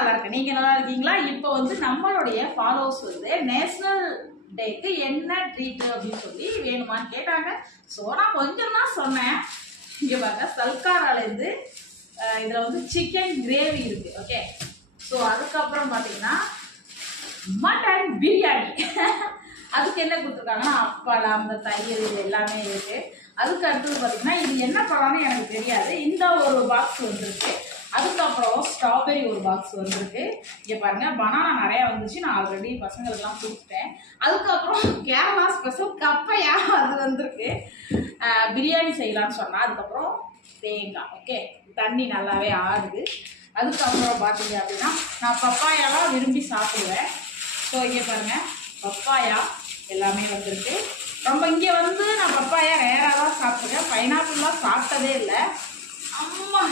நல்லா இருக்கேன். நீங்க நல்லா இருக்கீங்களா? இப்போ வந்து நம்மளுடைய ஃபாலோவர்ஸ் வந்து நேஷனல் டேக்கு என்ன ட்ரீட் அப்படின்னு சொல்லி வேணுமான்னு கேட்டாங்க. ஸோ நான் கொஞ்சம் தான் சொன்னேன். இங்கே பாருங்க, சல்காராலேருந்து இதில் வந்து சிக்கன் கிரேவி இருக்கு. ஓகே, ஸோ அதுக்கப்புறம் பார்த்தீங்கன்னா மட்டன் பிரியாணி. அதுக்கு என்ன கொடுத்துருக்காங்கன்னா அப்பளம், அந்த தயிர், இது எல்லாமே இருக்கு. அதுக்கு அடுத்தது பார்த்தீங்கன்னா இது என்ன பழம்னு எனக்கு தெரியாது. இந்த ஒரு பாக்ஸ் வந்துருக்கு. அதுக்கப்புறம் ஸ்ட்ராபெரி ஒரு பாக்ஸ் வந்துருக்கு. இங்கே பாருங்க, பனானா நிறையா வந்துச்சு. நான் ஆல்ரெடி பசங்களுக்கெல்லாம் கொடுத்துட்டேன். அதுக்கப்புறம் கேரளா ஸ்பெஷல் கப்பையா அது வந்திருக்கு. பிரியாணி செய்யலான்னு சொன்னால். அதுக்கப்புறம் தேங்காய். ஓகே, தண்ணி நல்லாவே ஆடுது. அதுக்கப்புறம் பார்த்தீங்க அப்படின்னா நான் பப்பாயாலாம் விரும்பி சாப்பிடுவேன். ஸோ இங்கே பாருங்கள், பப்பாயா எல்லாமே வந்திருக்கு. ரொம்ப இங்கே வந்து நான் பப்பாயா ரேராக தான் சாப்பிட்ருக்கேன். பைனாப்பிள்லாம் சாப்பிட்டதே இல்லை. அம்மா